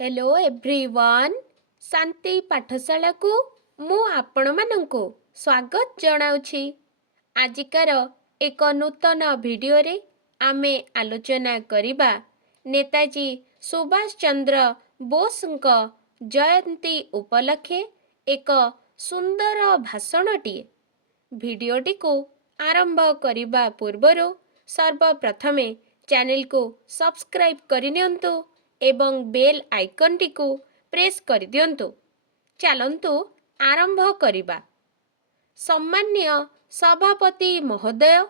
Hello everyone शांति पाठशाला को मु आपण मानंकु स्वागत जनाउछि। आजिकार एक नूतन वीडियो रे आमे आलोचना करिबा नेताजी सुभाष चंद्र बोसଙ୍କ जयंती उपलक्षे एक सुंदर भाषणटीए। भिडियोटी को आरंभ करिबा पूर्वरो सर्वप्रथमे चैनल को सब्सक्राइब करिनियंतु एवं बेल आइकन टी को प्रेस कर दियंतु। चलंतु आरंभ करिबा। सम्मान्य सभापति महोदय,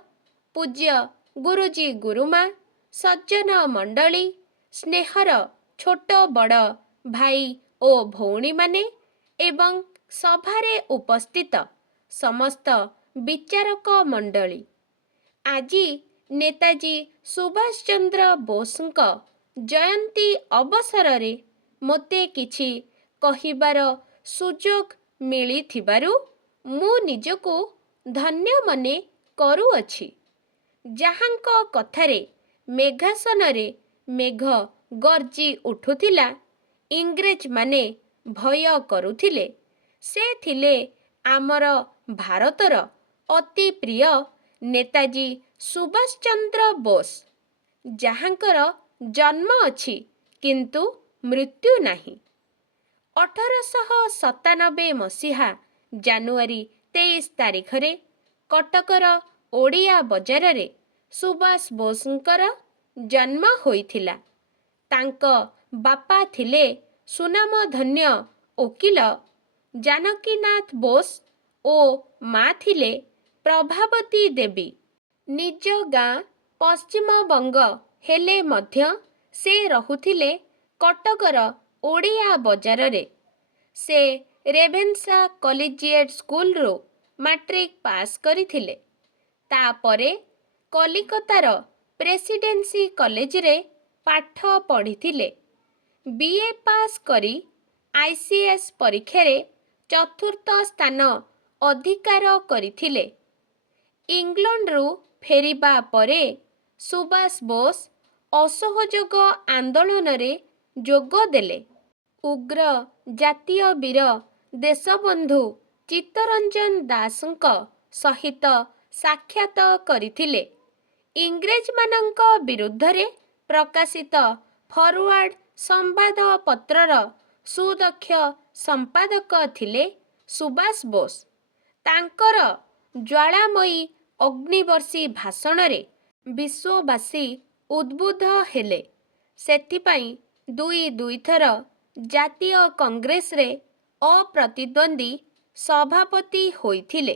पूज्य गुरुजी गुरुमा, सज्जन मंडली, स्नेहर छोट बड़ भाई ओ भौणी माने एवं सभारे उपस्थित समस्त विचारक मंडली, आजी नेताजी सुभाष चंद्र बोसଙ୍କ जयंती अवसर रे मोते किछि कहिबार सुजोग मिलिथिबारु मु निजको धन्य मने करूअछि। जाहांक कथारे मेघासनरे मेघ गर्जी उठुथिला, इंग्रेज माने भय करुथिले, से थिले आमर भारतर अति प्रिय नेताजी सुभाष चंद्र बोस, जाहांकर जन्म अछि किंतु मृत्यु नाही। 1897 मसीहा जानुआरी 23 तारिखरे कटकर ओडिया बजार रे सुभाष बोसଙ୍କର जन्म होइथिला। तांक बापा थिले सुनामधन्य ओकिल जानकीनाथ बोस ओ मा थिले प्रभावती देवी। निज गाँ पश्चिम बंग हेले मध्य से रहुथिले कटकर ओडिया बजार रे। से रेभेन्सा कॉलेजिएट स्कूल रो मैट्रिक पास करिथिले। तापरे कलिकतार प्रेसिडेंसी कॉलेज रे पाठ पढ़िथिले। बीए पास करी आईसीएस परीक्षा रे चतुर्थ स्थान अधिकार करिथिले। इंग्लैंड रु फेरिबा परे सुभाष बोस असहयोग आंदोलन रे जोग देले। उग्र जातीय वीर देशबंधु चित्तरंजन दासଙ୍କ सहित साक्षात करिथिले। इंग्रेज मानଙ୍କ विरुद्धरे प्रकाशित फरवर्ड संवाद पत्रर सुदक्ष संपादक थिले सुभाष बोस। तांकर ज्वालामयी अग्निवर्षी भाषण रे विश्ववासी उद्बुद्ध हेले। सेथिपाई दुई थर जातीय कांग्रेस रे अप्रतिद्वंदी सभापति होइथिले।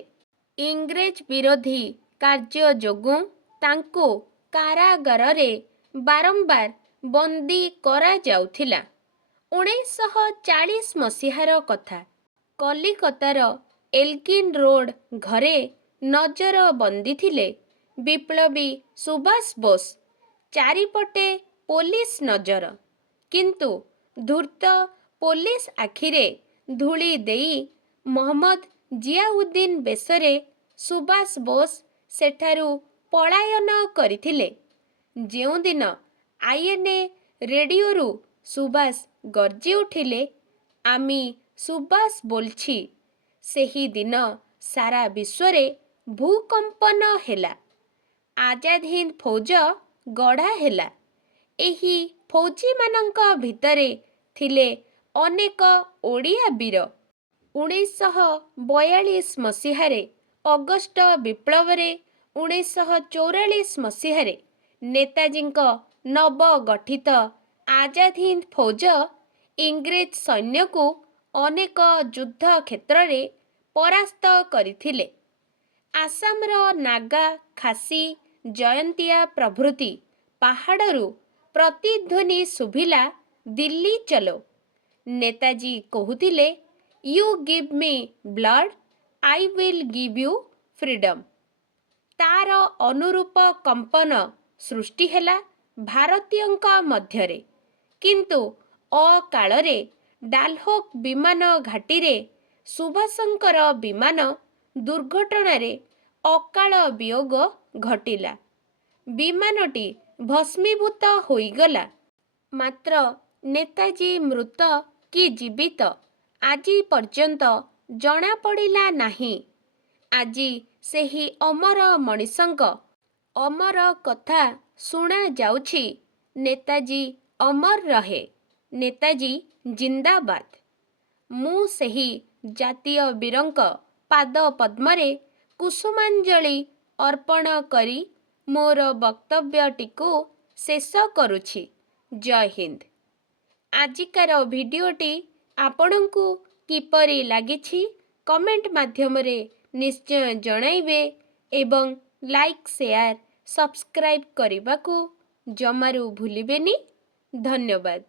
इंग्रेज विरोधी कार्य जोगु तांको कारागार रे बारंबार बंदी करा जाउथिला। 1940 मसीहार कथा। कलिकतार एल्किन रोड घरे नजर बंदी थिले विप्लवी सुभाष बोस। चारिपटे पुलिस नजर, किंतु धूर्त पुलिस आखिरे धूली देई मोहम्मद जियाउद्दीन बेसरे सुभाष बोस सेठारु पलायन करिथिले। जेउ दिन आईएनए रेडियोरु सुभाष गर्जी उठिले, आमी सुभाष बोलछि, सेही दिन सारा विश्वरे भूकंपन हेला। आजाद हिंद फौज गढ़ा हेला। एही फौजी मानंक भितरे थिले अनेक ओडिया वीर। 1942 मसीहारे अगस्ट विप्लवरे 1944 मसीहारे नेताजींक नवगठित आजाद हिंद फौज इंग्रेज सैन्य को अनेक युद्ध क्षेत्र रे परास्त करिथिले। आसामर नागा, खासी, जयंतिया प्रभृति पहाड़रू प्रतिध्वनि सुभिला, दिल्ली चलो। नेताजी कहूतिले, you give me blood, I will give you freedom. तार अनुरूप कंपन सृष्टि हेला भारतीयंका मध्यरे। किंतु अकाଳରେ डाल्होक विमान घाटीरे सुभाषंकर विमान दुर्घटनारे अकाल वियोग घटिला। विमानटी भस्मीभूत होइगला। मात्र ନେତାଜୀ ମୃତ କି ଜୀବିତ ଆଜି ପର୍ଯ୍ୟନ୍ତ ଜଣାପଡ଼ିଲା ନାହିଁ। ଆଜି ସେହି ଅମର ମଣିଷଙ୍କ ଅମର କଥା ଶୁଣାଯାଉଛି। ନେତାଜୀ ଅମର ରହେ, ନେତାଜୀ ଜିନ୍ଦାବାଦ। ମୁଁ ସେହି ଜାତୀୟ ବୀରଙ୍କ ପାଦ ପଦ୍ମରେ କୁସୁମାଞ୍ଜଳି ଅର୍ପଣ କରି ମୋର ବକ୍ତବ୍ୟଟିକୁ ଶେଷ କରୁଛି। ଜୟ ହିନ୍ଦ। ଆଜିକାର ଭିଡ଼ିଓଟି ଆପଣଙ୍କୁ କିପରି ଲାଗିଛି କମେଣ୍ଟ ମାଧ୍ୟମରେ ନିଶ୍ଚୟ ଜଣାଇବେ ଏବଂ ଲାଇକ୍, ସେୟାର, ସବସ୍କ୍ରାଇବ୍ କରିବାକୁ ଜମାରୁ ଭୁଲିବେନି। ଧନ୍ୟବାଦ।